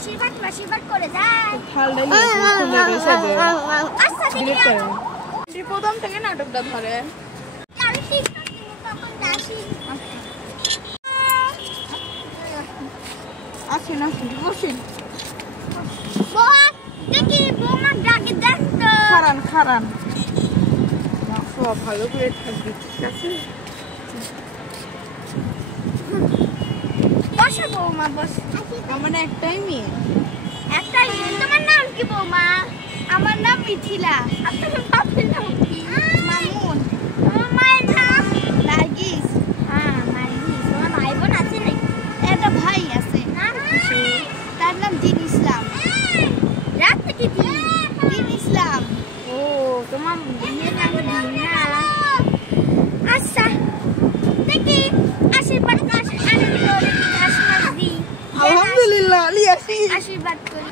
আশীর্বাদ আশীর্বাদ করে যায় থালটা নিয়ে সুন্দর করে সাজে আচ্ছা ডিলিট করে এই প্রথম থেকে নাটকটা ধরে আমি ঠিক তখন দাসি আসেন আসেন বসেন বল দেখি বৌমা ডাকে দেখ তো খারান খারান সব ভালো করে থাকবে ঠিক আছে বসে বৌমা বস আমার একটাই মেয়ে একটাই তোমার নাম কি বৌমা আমার নাম মিথিলা আপনার বাপের নাম কি মামুন তোমার মায়ের নাম নার্গিস হ্যাঁ নার্গিস তোমার ভাই বোন আছে নাকি একটা ভাই আছে তার নাম দিন ইসলাম রাত থেকে দিন ইসলাম ও তোমার মেয়ের নাম দিন না আচ্ছা দেখি আশীর্বাদ আলহামদুলিল্লাহ লিয়াছি আশীর্বাদ করি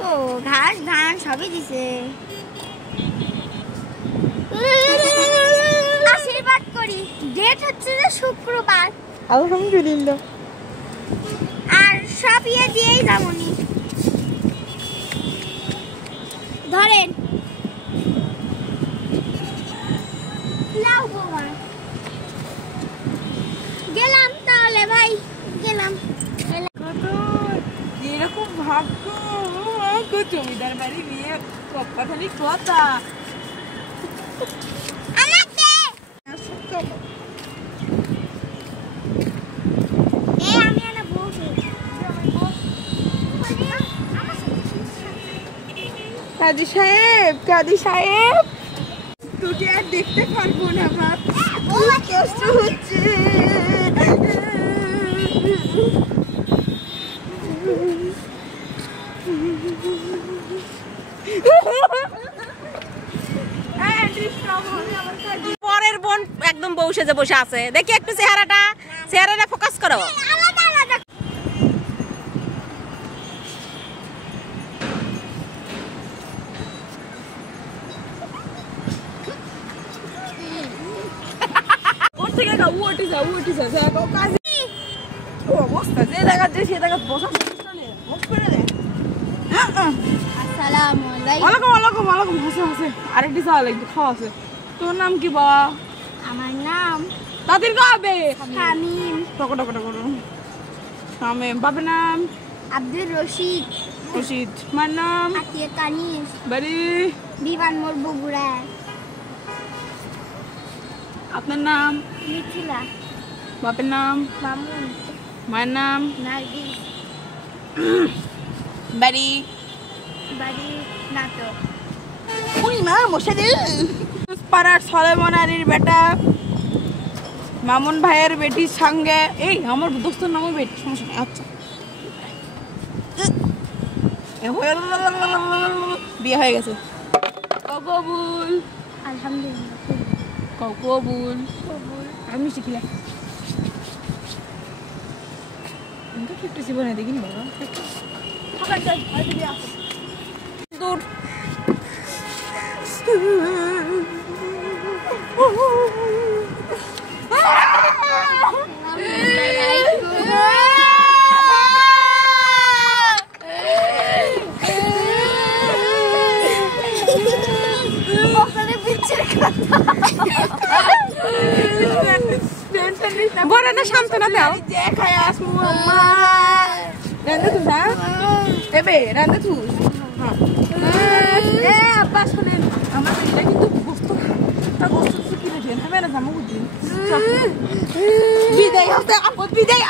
ও ঘাস ধান সবই দিছে আশীর্বাদ করি ডেট হচ্ছে যে শুক্রবার আলহামদুলিল্লাহ আর সব ইয়ে দিয়েই যাবনি ধরেন লাউ বৌমা গেলাম তাহলে ভাই গেলাম এরকম ভাগ্য জমিদার বাড়ি নিয়ে কথানি কথা কাজী সাহেব তোকে আর দেখতে পারবো না বাপ কষ্ট হচ্ছে পরের বোন একদম বউ সেজে বসে আছে দেখি একটু চেহারাটা ফোকাস করো অবস্থা যে দেখাচ্ছে সে দেখা বসা করে দেয় আসসালামু আলাইকুম ওয়ালাইকুম হাসে আরেকটি চা লাগবে খাওয়া আছে তোর নাম কি বাবা আমার নাম তাদের গাবে শামীম টকো শামীম বাবার নাম আব্দুর রশিদ মার নাম আতিয়া কানিস বাড়ি বিমান মোর বগুড়া আপনার নাম মিথিলা বাপের নাম মামুন মায়ের নাম নার্গিস বাড়ি বাড়ি নাটক মা মশারি পাড়ার সলেমনারির বেটা মামুন ভাইয়ের বেটির সঙ্গে এই আমার দোস্তের নামও বেটি সমস্যা নেই আচ্ছা বিয়ে হয়ে গেছে কবুল আলহামদুলিল্লাহ কবুল আমি শিখিলাম কি একটু জীবনে দেখিনি বাবা দূর বড় না সান্ত্বনা দাও যে খায় আসমু আম্মা রান্না তুই না এবে রান্না তুই এ আব্বা শুনেন আমার এটা কিন্তু গোস্ত তা গোস্ত কিনে দেন হবে না জামা বুঝিন বিদায় হতে আপদ বিদায়